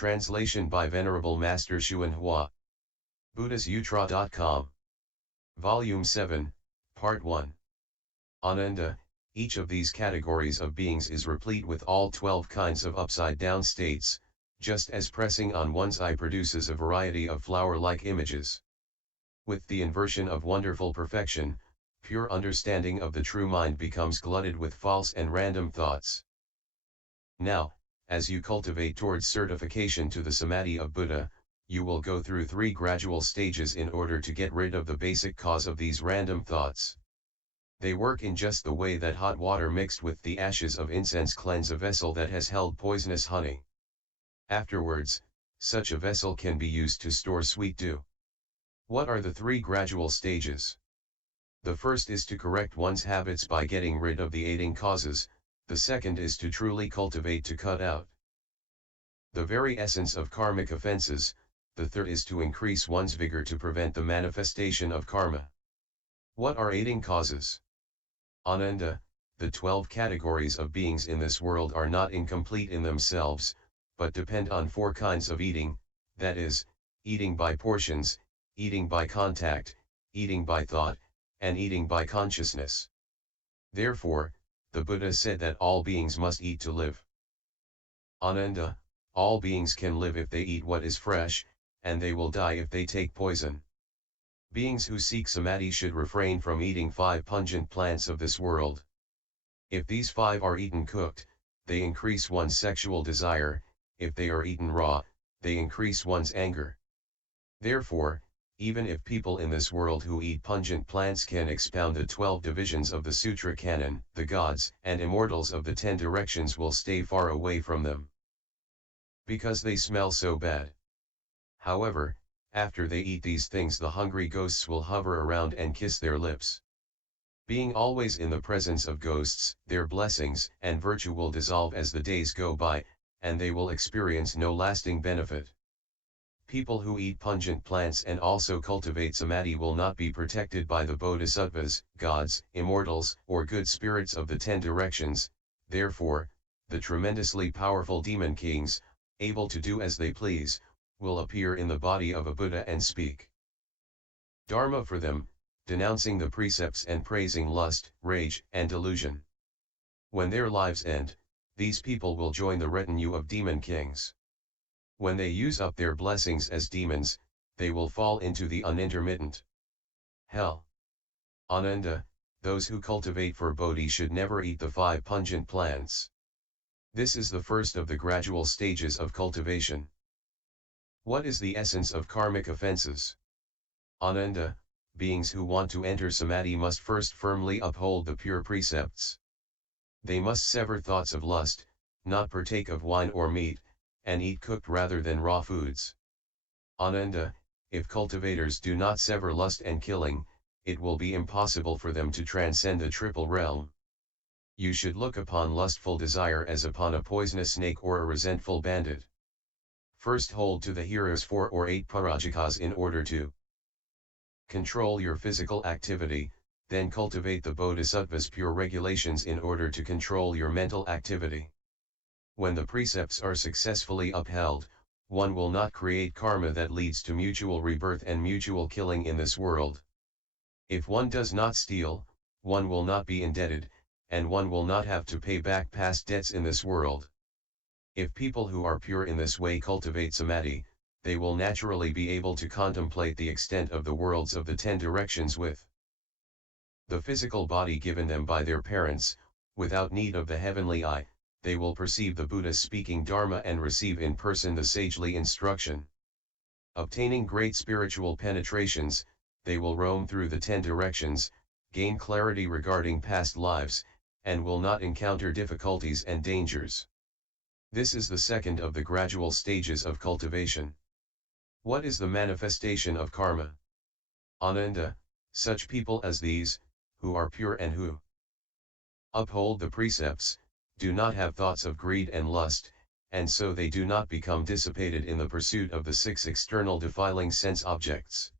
Translation by Venerable Master Hsuan Hua. BuddhistSutra.com. Volume 7, Part 1. Ananda, each of these categories of beings is replete with all 12 kinds of upside-down states, just as pressing on one's eye produces a variety of flower-like images. With the inversion of wonderful perfection, pure understanding of the true mind becomes glutted with false and random thoughts. Now, as you cultivate towards certification to the samádhi of Buddha, you will go through 3 gradual stages in order to get rid of the basic cause of these random thoughts. They work in just the way that hot water mixed with the ashes of incense cleanse a vessel that has held poisonous honey. Afterwards, such a vessel can be used to store sweet dew. What are the 3 gradual stages? The first is to correct one's habits by getting rid of the aiding causes, the second is to truly cultivate to cut out the very essence of karmic offenses, the third is to increase one's vigor to prevent the manifestation of karma. What are aiding causes? Ananda, the 12 categories of beings in this world are not incomplete in themselves, but depend on 4 kinds of eating, that is, eating by portions, eating by contact, eating by thought, and eating by consciousness. Therefore, the Buddha said that all beings must eat to live. Ananda, all beings can live if they eat what is fresh, and they will die if they take poison. Beings who seek samádhi should refrain from eating 5 pungent plants of this world. If these 5 are eaten cooked, they increase one's sexual desire, if they are eaten raw, they increase one's anger. Therefore, even if people in this world who eat pungent plants can expound the 12 divisions of the sutra canon, the gods and immortals of the 10 directions will stay far away from them, because they smell so bad. However, after they eat these things, the hungry ghosts will hover around and kiss their lips. Being always in the presence of ghosts, their blessings and virtue will dissolve as the days go by, and they will experience no lasting benefit. People who eat pungent plants and also cultivate samádhi will not be protected by the bodhisattvas, gods, immortals, or good spirits of the 10 directions. Therefore, the tremendously powerful demon kings, able to do as they please, will appear in the body of a Buddha and speak Dharma for them, denouncing the precepts and praising lust, rage, and delusion. When their lives end, these people will join the retinue of demon kings. When they use up their blessings as demons, they will fall into the unintermittent hell. Ananda, those who cultivate for bodhi should never eat the 5 pungent plants. This is the first of the gradual stages of cultivation. What is the essence of karmic offenses? Ananda, beings who want to enter samádhi must first firmly uphold the pure precepts. They must sever thoughts of lust, not partake of wine or meat, and eat cooked rather than raw foods. Ananda, if cultivators do not sever lust and killing, it will be impossible for them to transcend the triple realm. You should look upon lustful desire as upon a poisonous snake or a resentful bandit. First hold to the hero's 4 or 8 parajikas in order to control your physical activity, then cultivate the bodhisattva's pure regulations in order to control your mental activity. When the precepts are successfully upheld, one will not create karma that leads to mutual rebirth and mutual killing in this world. If one does not steal, one will not be indebted, and one will not have to pay back past debts in this world. If people who are pure in this way cultivate samádhi, they will naturally be able to contemplate the extent of the worlds of the 10 directions with the physical body given them by their parents, without need of the heavenly eye. They will perceive the Buddha speaking Dharma and receive in person the sagely instruction. Obtaining great spiritual penetrations, they will roam through the 10 directions, gain clarity regarding past lives, and will not encounter difficulties and dangers. This is the second of the gradual stages of cultivation. What is the manifestation of karma? Ananda, such people as these, who are pure and who uphold the precepts, do not have thoughts of greed and lust, and so they do not become dissipated in the pursuit of the 6 external defiling sense objects.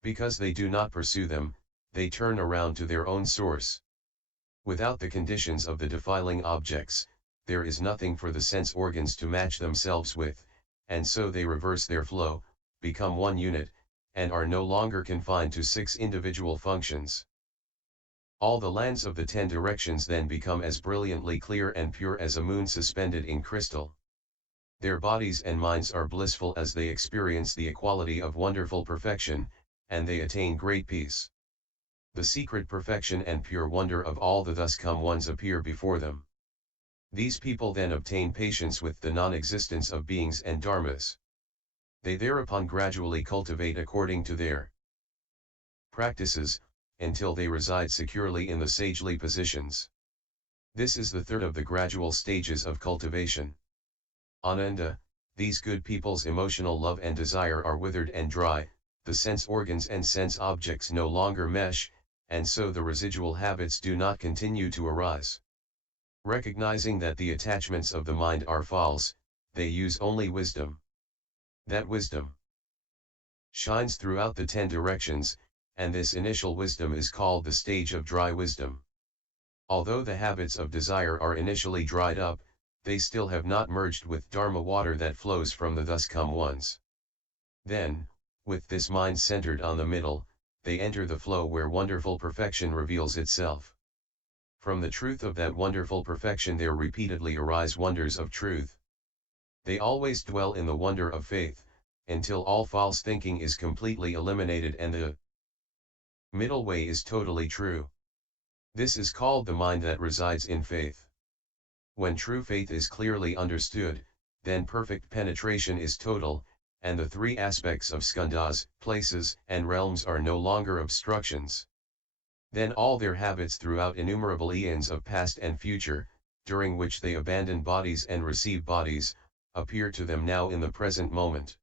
Because they do not pursue them, they turn around to their own source. Without the conditions of the defiling objects, there is nothing for the sense organs to match themselves with, and so they reverse their flow, become one unit, and are no longer confined to 6 individual functions. All the lands of the 10 directions then become as brilliantly clear and pure as a moon suspended in crystal. Their bodies and minds are blissful as they experience the equality of wonderful perfection, and they attain great peace. The secret perfection and pure wonder of all the thus come ones appear before them. These people then obtain patience with the non-existence of beings and dharmas. They thereupon gradually cultivate according to their practices, until they reside securely in the sagely positions. This is the third of the gradual stages of cultivation. Ananda, these good people's emotional love and desire are withered and dry, the sense organs and sense objects no longer mesh, and so the residual habits do not continue to arise. Recognizing that the attachments of the mind are false, they use only wisdom. That wisdom shines throughout the 10 directions, and this initial wisdom is called the stage of dry wisdom. Although the habits of desire are initially dried up, they still have not merged with Dharma water that flows from the thus come ones. Then, with this mind centered on the middle, they enter the flow where wonderful perfection reveals itself. From the truth of that wonderful perfection there repeatedly arise wonders of truth. They always dwell in the wonder of faith, until all false thinking is completely eliminated and the middle way is totally true. This is called the mind that resides in faith. When true faith is clearly understood, then perfect penetration is total, and the 3 aspects of skandhas, places, and realms are no longer obstructions. Then all their habits throughout innumerable eons of past and future, during which they abandon bodies and receive bodies, appear to them now in the present moment.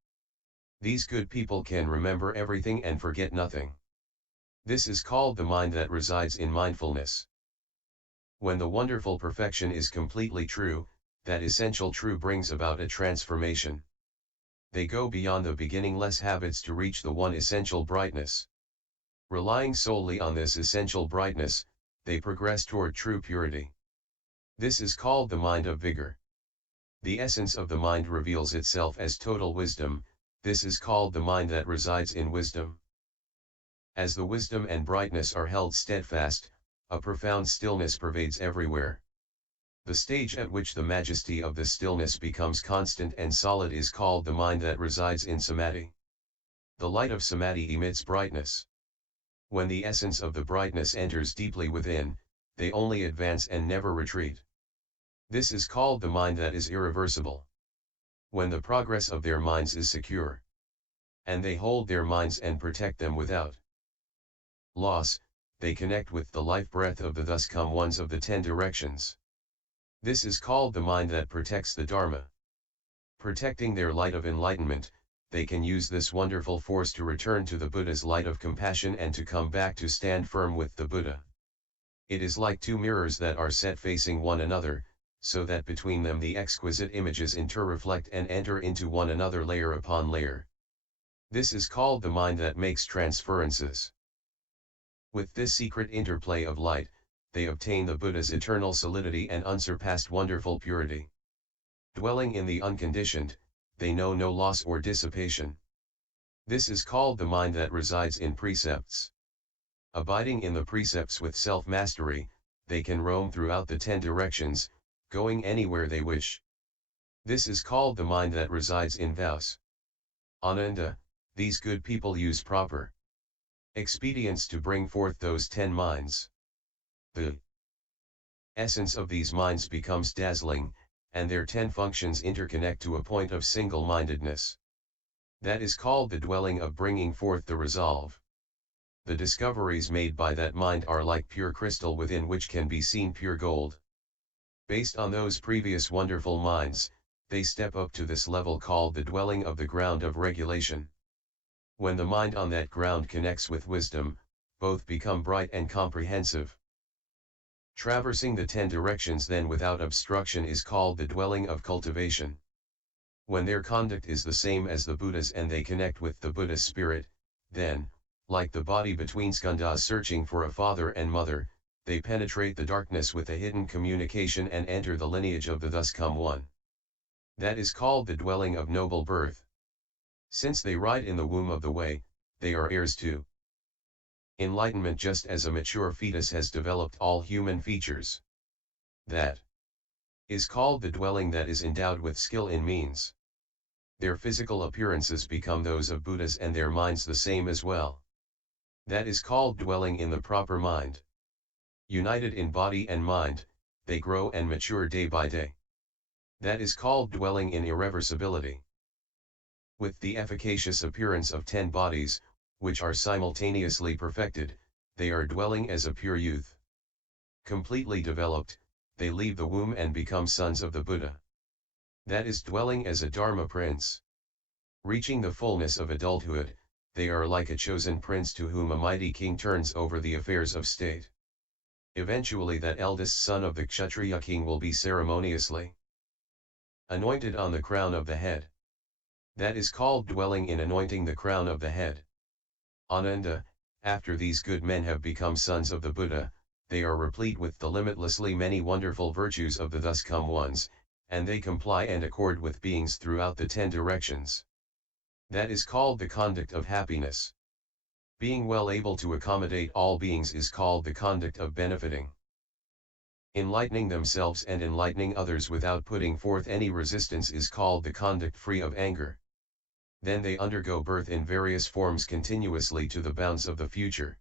These good people can remember everything and forget nothing. This is called the mind that resides in mindfulness. When the wonderful perfection is completely true, that essential true brings about a transformation. They go beyond the beginningless habits to reach the one essential brightness. Relying solely on this essential brightness, they progress toward true purity. This is called the mind of vigor. The essence of the mind reveals itself as total wisdom, this is called the mind that resides in wisdom. As the wisdom and brightness are held steadfast, a profound stillness pervades everywhere. The stage at which the majesty of the stillness becomes constant and solid is called the mind that resides in samádhi. The light of samádhi emits brightness. When the essence of the brightness enters deeply within, they only advance and never retreat. This is called the mind that is irreversible. When the progress of their minds is secure, and they hold their minds and protect them without loss, they connect with the life breath of the thus come ones of the 10 directions. This is called the mind that protects the Dharma. Protecting their light of enlightenment, they can use this wonderful force to return to the Buddha's light of compassion and to come back to stand firm with the Buddha. It is like 2 mirrors that are set facing one another, so that between them the exquisite images interreflect and enter into one another layer upon layer. This is called the mind that makes transferences. With this secret interplay of light, they obtain the Buddha's eternal solidity and unsurpassed wonderful purity. Dwelling in the unconditioned, they know no loss or dissipation. This is called the mind that resides in precepts. Abiding in the precepts with self-mastery, they can roam throughout the 10 directions, going anywhere they wish. This is called the mind that resides in vows. Ananda, these good people use proper expedients to bring forth those 10 minds. The essence of these minds becomes dazzling, and their 10 functions interconnect to a point of single-mindedness. That is called the dwelling of bringing forth the resolve. The discoveries made by that mind are like pure crystal within which can be seen pure gold. Based on those previous wonderful minds, they step up to this level called the dwelling of the ground of regulation. When the mind on that ground connects with wisdom, both become bright and comprehensive. Traversing the 10 directions then without obstruction is called the dwelling of cultivation. When their conduct is the same as the Buddha's and they connect with the Buddha's spirit, then, like the body between skandhas searching for a father and mother, they penetrate the darkness with a hidden communication and enter the lineage of the thus come one. That is called the dwelling of noble birth. Since they ride in the womb of the way, they are heirs to enlightenment just as a mature fetus has developed all human features. That is called the dwelling that is endowed with skill in means. Their physical appearances become those of Buddhas and their minds the same as well. That is called dwelling in the proper mind. United in body and mind, they grow and mature day by day. That is called dwelling in irreversibility. With the efficacious appearance of 10 bodies, which are simultaneously perfected, they are dwelling as a pure youth. Completely developed, they leave the womb and become sons of the Buddha. That is dwelling as a Dharma prince. Reaching the fullness of adulthood, they are like a chosen prince to whom a mighty king turns over the affairs of state. Eventually that eldest son of the Kshatriya king will be ceremoniously anointed on the crown of the head. That is called dwelling in anointing the crown of the head. Ananda, after these good men have become sons of the Buddha, they are replete with the limitlessly many wonderful virtues of the thus come ones, and they comply and accord with beings throughout the 10 directions. That is called the conduct of happiness. Being well able to accommodate all beings is called the conduct of benefiting. Enlightening themselves and enlightening others without putting forth any resistance is called the conduct free of anger. Then they undergo birth in various forms continuously to the bounds of the future.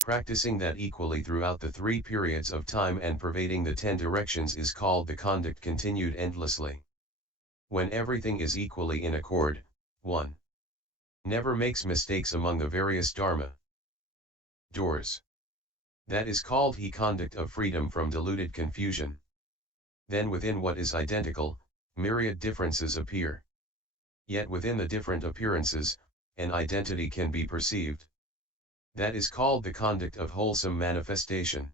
Practicing that equally throughout the 3 periods of time and pervading the 10 directions is called the conduct continued endlessly. When everything is equally in accord, one never makes mistakes among the various dharma doors. That is called he conduct of freedom from deluded confusion. Then within what is identical, myriad differences appear. Yet within the different appearances, an identity can be perceived. That is called the conduct of wholesome manifestation.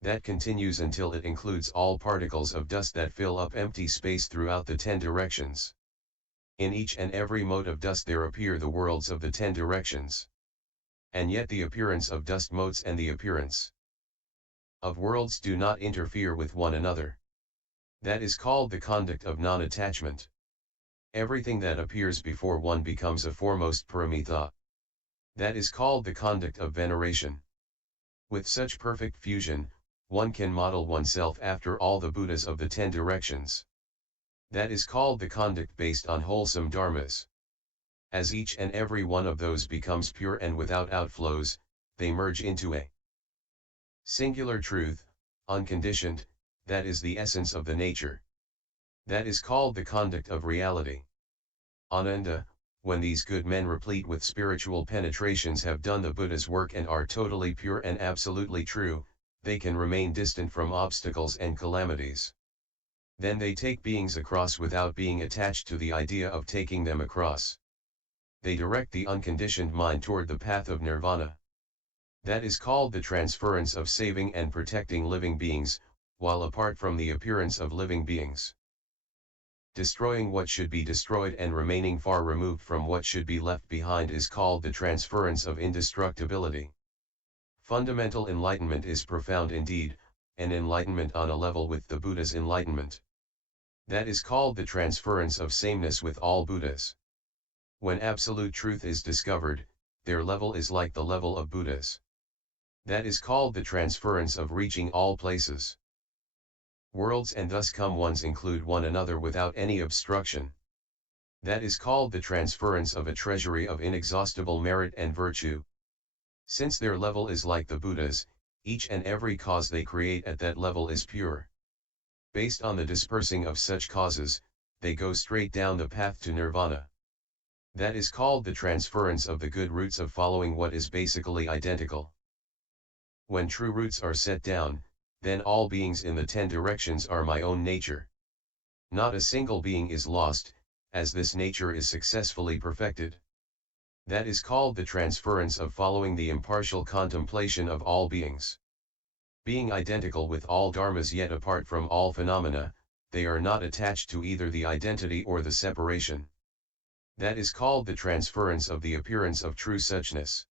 That continues until it includes all particles of dust that fill up empty space throughout the 10 directions. In each and every mote of dust there appear the worlds of the 10 directions. And yet the appearance of dust motes and the appearance of worlds do not interfere with one another. That is called the conduct of non-attachment. Everything that appears before one becomes a foremost paramitha. That is called the conduct of veneration. With such perfect fusion, one can model oneself after all the Buddhas of the 10 directions. That is called the conduct based on wholesome dharmas. As each and every one of those becomes pure and without outflows, they merge into a singular truth, unconditioned, that is the essence of the nature. That is called the conduct of reality. Ananda, when these good men replete with spiritual penetrations have done the Buddha's work and are totally pure and absolutely true, they can remain distant from obstacles and calamities. Then they take beings across without being attached to the idea of taking them across. They direct the unconditioned mind toward the path of nirvana. That is called the transference of saving and protecting living beings, while apart from the appearance of living beings. Destroying what should be destroyed and remaining far removed from what should be left behind is called the transference of indestructibility. Fundamental enlightenment is profound indeed, an enlightenment on a level with the Buddha's enlightenment. That is called the transference of sameness with all Buddhas. When absolute truth is discovered, their level is like the level of Buddhas. That is called the transference of reaching all places. Worlds and thus come ones include one another without any obstruction. That is called the transference of a treasury of inexhaustible merit and virtue. Since their level is like the Buddhas, each and every cause they create at that level is pure. Based on the dispersing of such causes, they go straight down the path to nirvana. That is called the transference of the good roots of following what is basically identical. When true roots are set down, then all beings in the 10 directions are my own nature. Not a single being is lost, as this nature is successfully perfected. That is called the transference of following the impartial contemplation of all beings. Being identical with all dharmas yet apart from all phenomena, they are not attached to either the identity or the separation. That is called the transference of the appearance of true suchness.